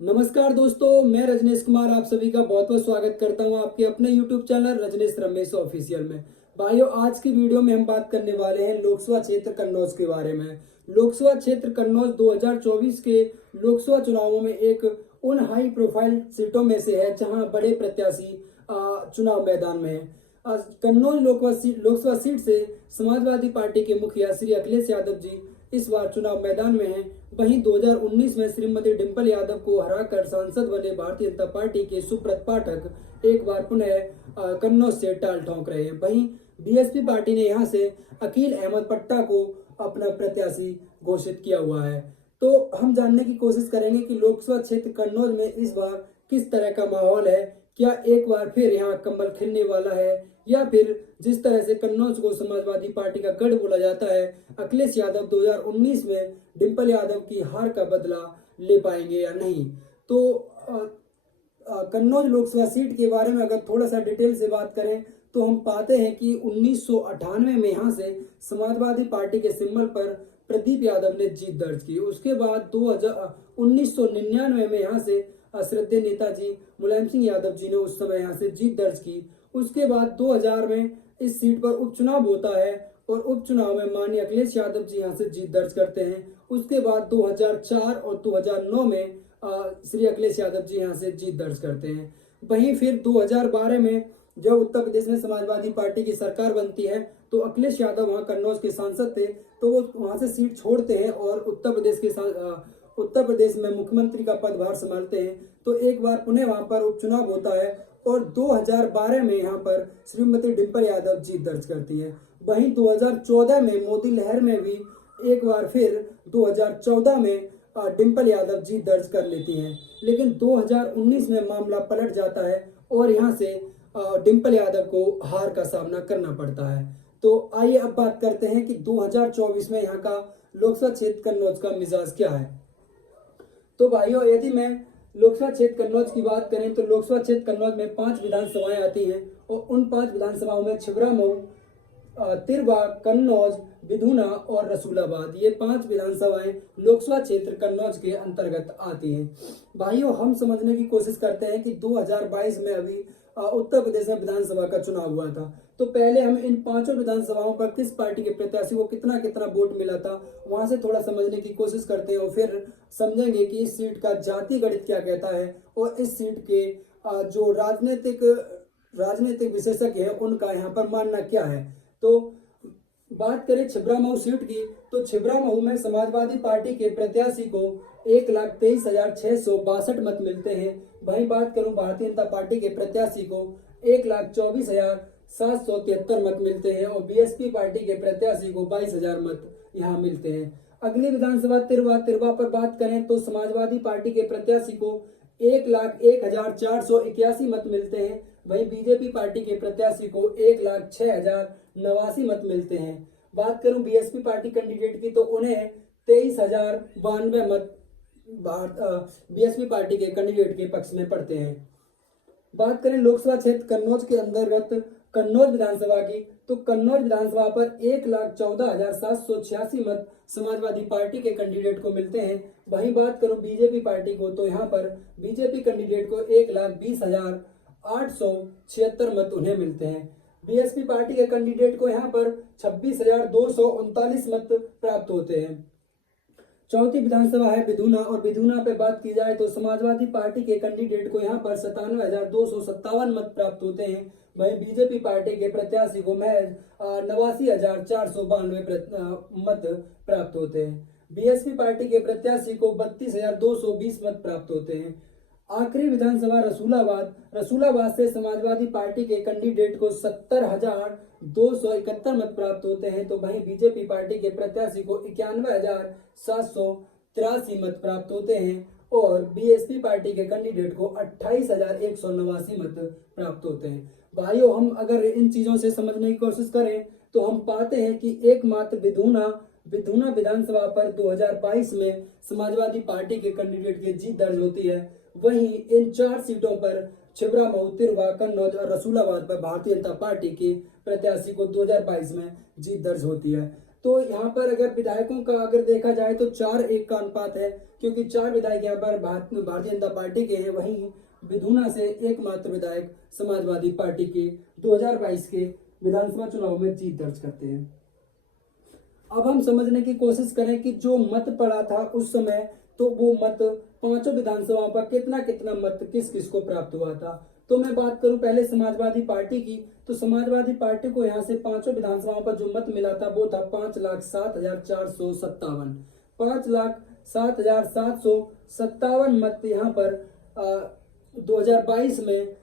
नमस्कार दोस्तों, मैं रजनीश कुमार आप सभी का बहुत बहुत स्वागत करता हूं आपके अपने YouTube channel Rajneesh Ramesh official में। भाइयों, आज की वीडियो में हम बात करने वाले हैं लोकसभा क्षेत्र कन्नौज के बारे में। लोकसभा क्षेत्र कन्नौज 2024 के लोकसभा चुनावों में एक उन हाई प्रोफाइल सीटों में से है जहां बड़े प्रत्याशी चुनाव मैदान में है। कन्नौज लोकसभा सीट से समाजवादी पार्टी के मुखिया श्री अखिलेश यादव जी इस बार चुनाव मैदान में हैं। वहीं 2019 में श्रीमती डिंपल यादव को हराकर सांसद बने भारतीय जनता पार्टी के सुब्रत पाठक एक बार पुनः कन्नौज से टाल ठोंक रहे हैं। वहीं बीएसपी पार्टी ने यहां से अकील अहमद पट्टा को अपना प्रत्याशी घोषित किया हुआ है। तो हम जानने की कोशिश करेंगे कि लोकसभा क्षेत्र कन्नौज में इस बार किस तरह का माहौल है। क्या एक बार फिर यहाँ कमल खिलने वाला है, या फिर जिस तरह से कन्नौज को समाजवादी पार्टी का गढ़ बोला जाता है, अखिलेश यादव 2019 में डिंपल यादव की हार का बदला ले पाएंगे या नहीं। तो कन्नौज लोकसभा सीट के बारे में अगर थोड़ा सा डिटेल से बात करें तो हम पाते हैं कि 1998 में यहाँ से समाजवादी पार्टी के सिंबल पर प्रदीप यादव ने जीत दर्ज की। उसके बाद 1999 में यहाँ से श्रद्धेय नेताजी मुलायम सिंह यादव जी ने उस समय यहाँ से जीत दर्ज की। उसके बाद 2000 में इस सीट पर उपचुनाव होता है और उपचुनाव में माननीय अखिलेश यादव जी यहाँ से जीत दर्ज करते हैं। उसके बाद 2004 और 2009 में श्री अखिलेश यादव जी यहाँ से जीत दर्ज करते हैं। वहीं फिर 2012 में जब उत्तर प्रदेश में समाजवादी पार्टी की सरकार बनती है तो अखिलेश यादव वहाँ कन्नौज के सांसद थे, तो वो वहाँ से सीट छोड़ते हैं और उत्तर प्रदेश में मुख्यमंत्री का पदभार संभालते हैं। तो एक बार पुनः वहां पर उपचुनाव होता है और 2012 में यहाँ पर श्रीमती डिंपल यादव जीत दर्ज करती है। वहीं 2014 में मोदी लहर में भी एक बार फिर 2014 में डिंपल यादव जीत दर्ज कर लेती हैं। लेकिन 2019 में मामला पलट जाता है और यहाँ से डिंपल यादव को हार का सामना करना पड़ता है। तो आइए अब बात करते हैं कि 2024 में यहाँ का लोकसभा क्षेत्र कन्नौज का मिजाज क्या है। तो भाइयों, यदि मैं लोकसभा क्षेत्र कन्नौज की बात करें तो लोकसभा क्षेत्र कन्नौज में 5 विधानसभाएं आती हैं और उन 5 विधानसभाओं में छिबरा मऊ, तिरवा, कन्नौज, विधुना और रसूलाबाद, ये 5 विधानसभाएं लोकसभा क्षेत्र कन्नौज के अंतर्गत आती हैं। भाइयों, हम समझने की कोशिश करते हैं कि 2022 में अभी उत्तर प्रदेश में विधानसभा का चुनाव हुआ था। तो पहले हम इन 5 विधानसभाओं पर किस पार्टी के प्रत्याशी को कितना कितना वोट मिला था वहां से थोड़ा समझने की कोशिश करते हैं और फिर समझेंगे कि इस सीट का जाति गणित क्या कहता है और इस सीट के जो राजनीतिक विशेषज्ञ हैं उनका यहाँ पर मानना क्या है। तो बात करें छिबरा मऊ सीट की, तो छिबरा मऊ में समाजवादी पार्टी के प्रत्याशी को 1,23,662 मत मिलते हैं। वहीं बात करूं भारतीय जनता पार्टी के प्रत्याशी को 1,24,773 मत मिलते हैं और बीएसपी पार्टी के प्रत्याशी को 22,000 मत यहाँ मिलते हैं। अगली विधानसभा तिरवा पर बात करें तो समाजवादी पार्टी के प्रत्याशी को 1,01,481 मत मिलते हैं। वहीं बीजेपी पार्टी के प्रत्याशी को 1,06,089 मत मिलते हैं। बात करूं बीएसपी पार्टी कैंडिडेट की तो उन्हें 23,092 मत बीएसपी पार्टी के कैंडिडेट के पक्ष में पड़ते हैं। बात करें लोकसभा क्षेत्र कन्नौज के अंतर्गत कन्नौज विधानसभा की, तो कन्नौज विधानसभा पर 1,14,786 मत समाजवादी पार्टी के कैंडिडेट को मिलते हैं। वहीं बात करूं बीजेपी पार्टी को तो यहाँ पर बीजेपी कैंडिडेट को 1,20,876 मत उन्हें मिलते हैं। बीएसपी पार्टी के कैंडिडेट को यहाँ पर 26,239 मत प्राप्त होते हैं। चौथी विधानसभा है विधुना, और विधुना पे बात की जाए तो समाजवादी पार्टी के कैंडिडेट को यहाँ पर 97,257 मत प्राप्त होते हैं। वहीं बीजेपी पार्टी के प्रत्याशी को महज 89,492 मत प्राप्त होते हैं। बीएसपी पार्टी के प्रत्याशी को 32,220 मत प्राप्त होते हैं। आखिरी विधानसभा रसूलाबाद से समाजवादी पार्टी के कैंडिडेट को 70,271 मत प्राप्त होते हैं। तो वहीं बीजेपी पार्टी के प्रत्याशी को 91,783 मत प्राप्त होते हैं और बीएसपी पार्टी के कैंडिडेट को 28,189 मत प्राप्त होते हैं। भाइयों, हम अगर इन चीजों से समझने की कोशिश करें तो हम पाते हैं कि एकमात्र विधुना विधानसभा पर 2022 में समाजवादी पार्टी के कैंडिडेट की जीत दर्ज होती है। वहीं इन 4 सीटों पर छिबरा मऊ, तिरवा, कन्नौज और रसूलाबाद पर भारतीय जनता पार्टी के प्रत्याशी को 2022 में जीत दर्ज होती है। तो यहाँ पर अगर विधायकों का अगर देखा जाए तो 4-1 का अनुपात है, क्योंकि 4 विधायक यहाँ पर भारतीय जनता पार्टी के हैं। वहीं विधुना से एकमात्र विधायक समाजवादी पार्टी के 2022 के विधानसभा चुनाव में जीत दर्ज करते हैं। अब हम समझने की कोशिश करें कि जो मत पड़ा था उस समय, तो वो मत पांचों विधानसभाओं पर कितना कितना मत किस किस को प्राप्त हुआ था। तो मैं बात करूं पहले समाजवादी पार्टी की, तो समाजवादी पार्टी को यहाँ से पांचों विधानसभाओं पर जो मत मिला था वो था 5,07,457। 5,07,757 मत यहाँ पर 2022 में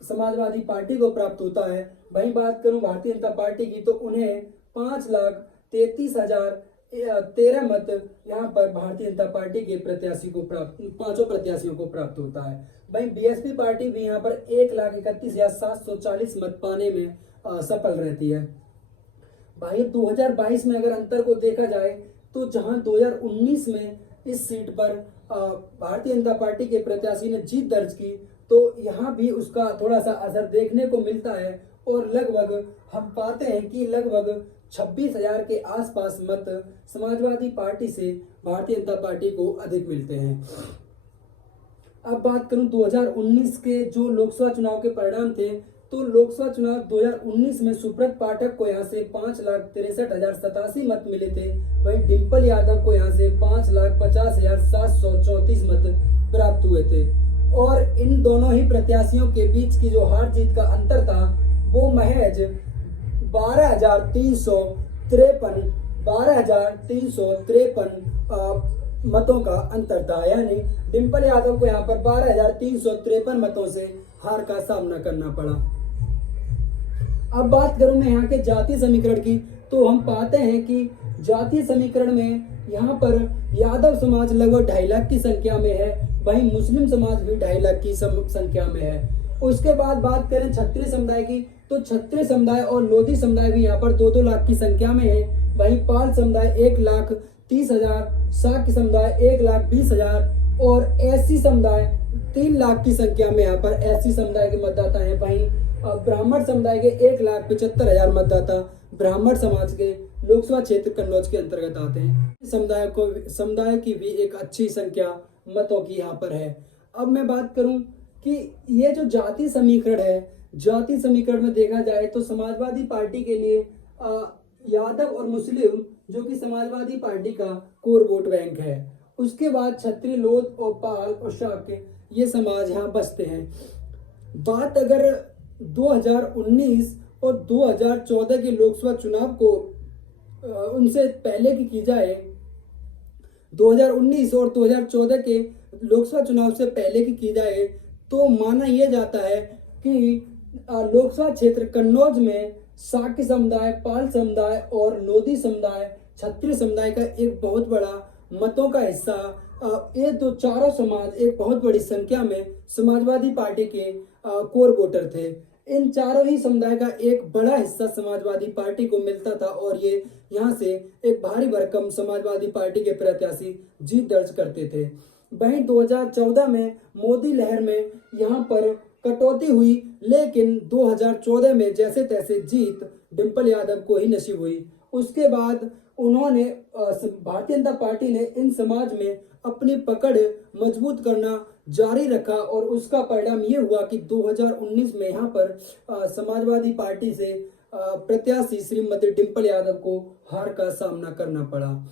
समाजवादी पार्टी को प्राप्त होता है। वहीं बात करूं भारतीय जनता पार्टी की, तो उन्हें 5,33,013 मत यहाँ पर भारतीय जनता पार्टी के प्रत्याशी को प्राप्त, पांचों प्रत्याशियों को प्राप्त होता है। वहीं बीएसपी पार्टी भी यहाँ पर 1,31,740 मत पाने में सफल रहती है। भाई 2022 में अगर अंतर को देखा जाए, तो जहां 2019 में इस सीट पर भारतीय जनता पार्टी के प्रत्याशी ने जीत दर्ज की, तो यहाँ भी उसका थोड़ा सा असर देखने को मिलता है और लगभग हम पाते हैं कि लगभग 26,000 के आसपास मत समाजवादी पार्टी से भारतीय जनता पार्टी को अधिक मिलते हैं। अब बात करूं 2019 के जो लोकसभा चुनाव के परिणाम थे, तो लोकसभा चुनाव 2019 में सुब्रत पाठक को यहाँ से 5,63,087 मत मिले थे। वहीं डिम्पल यादव को यहाँ से 5,50,734 मत प्राप्त हुए थे। और इन दोनों ही प्रत्याशियों के बीच की जो हार जीत का अंतर था वो महज 12,353 मतों का अंतर था। यानी डिम्पल यादव को यहाँ पर 12,353 मतों से हार का सामना करना पड़ा। अब बात करूं मैं यहाँ के जातीय समीकरण की, तो हम पाते हैं कि जातीय समीकरण में यहाँ पर यादव समाज लगभग 2.5 लाख की संख्या में है। वहीं मुस्लिम समाज भी 2.5 लाख की संख्या में है। उसके बाद बात करें क्षत्रिय समुदाय की, तो क्षत्रिय समुदाय और लोधी समुदाय भी यहाँ पर 2-2 लाख की संख्या में है। वहीं पाल समुदाय 1,30,000, शाक्य समुदाय 1,20,000 और एससी समुदाय 3 लाख की संख्या में यहाँ पर एससी समुदाय के मतदाता हैं। वहीं ब्राह्मण समुदाय के 1,75,000 मतदाता ब्राह्मण समाज के लोकसभा क्षेत्र कन्नौज के अंतर्गत आते हैं। समुदाय की भी एक अच्छी संख्या मतों की यहाँ पर है। अब मैं बात करूं कि ये जो जाति समीकरण है, जाति समीकरण में देखा जाए तो समाजवादी पार्टी के लिए यादव और मुस्लिम जो कि समाजवादी पार्टी का कोर वोट बैंक है। उसके बाद क्षत्रिय, लोध और पाल और शाक्य ये समाज यहाँ बसते हैं। बात अगर 2019 और 2014 के लोकसभा चुनाव को उनसे पहले की जाए, 2019 और 2014 के लोकसभा चुनाव से पहले की जाए, तो माना यह जाता है कि लोकसभा क्षेत्र कन्नौज में शाक्य समुदाय, पाल समुदाय और लोधी समुदाय, क्षत्रिय समुदाय का एक बहुत बड़ा मतों का हिस्सा, ये तो चारों समाज एक बहुत बड़ी संख्या में समाजवादी पार्टी के कोर वोटर थे। इन चारों ही समुदाय का एक बड़ा हिस्सा समाजवादी पार्टी को मिलता था और ये यहाँ से एक भारी भरकम समाजवादी पार्टी के प्रत्याशी जीत दर्ज करते थे। वहीं 2014 में मोदी लहर में यहाँ पर कटौती हुई, लेकिन 2014 में जैसे तैसे जीत डिम्पल यादव को ही नसीब हुई। उसके बाद उन्होंने भारतीय जनता पार्टी ने इन समाज में अपनी पकड़ मजबूत करना जारी रखा और उसका परिणाम ये हुआ कि 2019 में यहाँ पर समाजवादी पार्टी से प्रत्याशी श्रीमती डिम्पल यादव को हार का सामना करना पड़ा।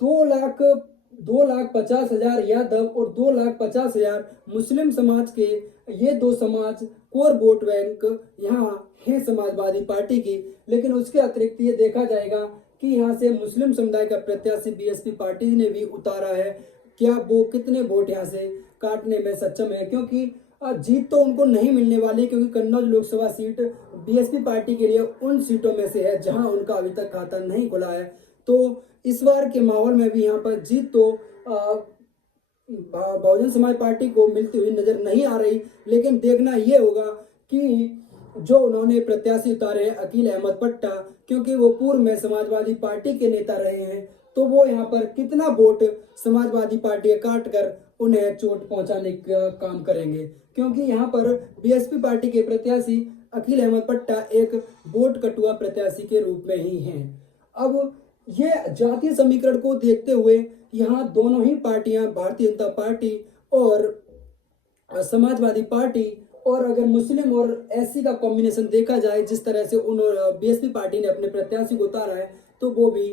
2,50,000 यादव और 2,50,000 मुस्लिम समाज के ये दो समाज कोर वोट बैंक यहाँ है समाजवादी पार्टी की। लेकिन उसके अतिरिक्त ये देखा जाएगा कि यहाँ से मुस्लिम समुदाय का प्रत्याशी बीएसपी पार्टी ने भी उतारा है। क्या वो कितने वोट यहाँ से काटने में सक्षम है, क्योंकि जीत तो उनको नहीं मिलने वाली, क्योंकि Kannauj Lok Sabha seat BSP party के लिए उन सीटों में से है जहां उनका अभी तक खाता नहीं खुला है। तो इस बार के माहौल में भी यहाँ पर जीत तो बहुजन समाज पार्टी को मिलती हुई नजर नहीं आ रही। लेकिन देखना ये होगा कि जो उन्होंने प्रत्याशी उतारे हैं अकील अहमद पट्टा, क्योंकि वो पूर्व में समाजवादी पार्टी के नेता रहे हैं, तो वो यहाँ पर कितना वोट समाजवादी पार्टी काट कर उन्हें चोट पहुंचाने का काम करेंगे। क्योंकि यहाँ पर बीएसपी पार्टी के प्रत्याशी अकील अहमद पट्टा एक वोट कटुआ प्रत्याशी के रूप में ही हैं। अब ये जातीय समीकरण को देखते हुए यहाँ दोनों ही पार्टियां, भारतीय जनता पार्टी और समाजवादी पार्टी, और अगर मुस्लिम और एससी का कॉम्बिनेशन देखा जाए, जिस तरह से उन बीएसपी पार्टी ने अपने प्रत्याशी को उतारा है, तो वो भी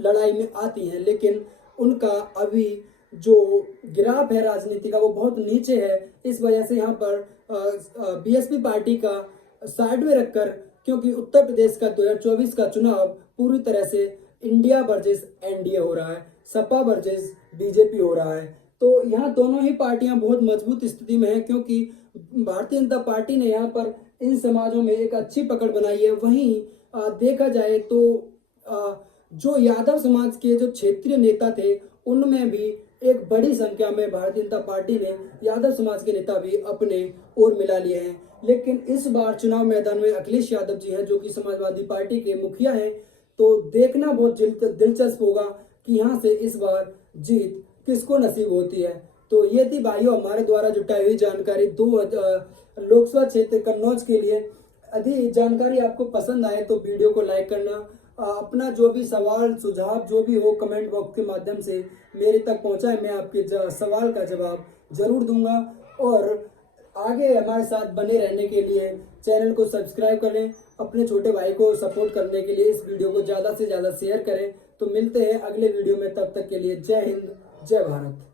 लड़ाई में आती हैं, लेकिन उनका अभी जो ग्राफ है राजनीति का वो बहुत नीचे है। इस वजह से यहाँ पर बीएसपी पार्टी का साइड में रखकर, क्योंकि उत्तर प्रदेश का 2024 का चुनाव पूरी तरह से इंडिया वर्सेस एनडीए हो रहा है, सपा वर्सेस बीजेपी हो रहा है, तो यहाँ दोनों ही पार्टियां बहुत मजबूत स्थिति में हैं, क्योंकि भारतीय जनता पार्टी ने यहाँ पर इन समाजों में एक अच्छी पकड़ बनाई है। वहीं देखा जाए तो जो यादव समाज के जो क्षेत्रीय नेता थे, उनमें भी एक बड़ी संख्या में भारतीय जनता पार्टी ने यादव समाज के नेता भी अपने ओर मिला लिए हैं। लेकिन इस बार चुनाव मैदान में अखिलेश यादव जी हैं, जो कि समाजवादी पार्टी के मुखिया हैं, तो देखना बहुत दिलचस्प होगा कि यहाँ से इस बार जीत किसको नसीब होती है। तो ये थी भाइयों हमारे द्वारा जुटाई हुई जानकारी लोकसभा क्षेत्र कन्नौज के लिए। यदि जानकारी आपको पसंद आए तो वीडियो को लाइक करना, अपना जो भी सवाल सुझाव जो भी हो कमेंट बॉक्स के माध्यम से मेरे तक पहुंचाए, मैं आपके सवाल का जवाब जरूर दूंगा। और आगे हमारे साथ बने रहने के लिए चैनल को सब्सक्राइब करें, अपने छोटे भाई को सपोर्ट करने के लिए इस वीडियो को ज़्यादा से ज़्यादा शेयर करें। तो मिलते हैं अगले वीडियो में, तब तक के लिए जय हिंद, जय भारत।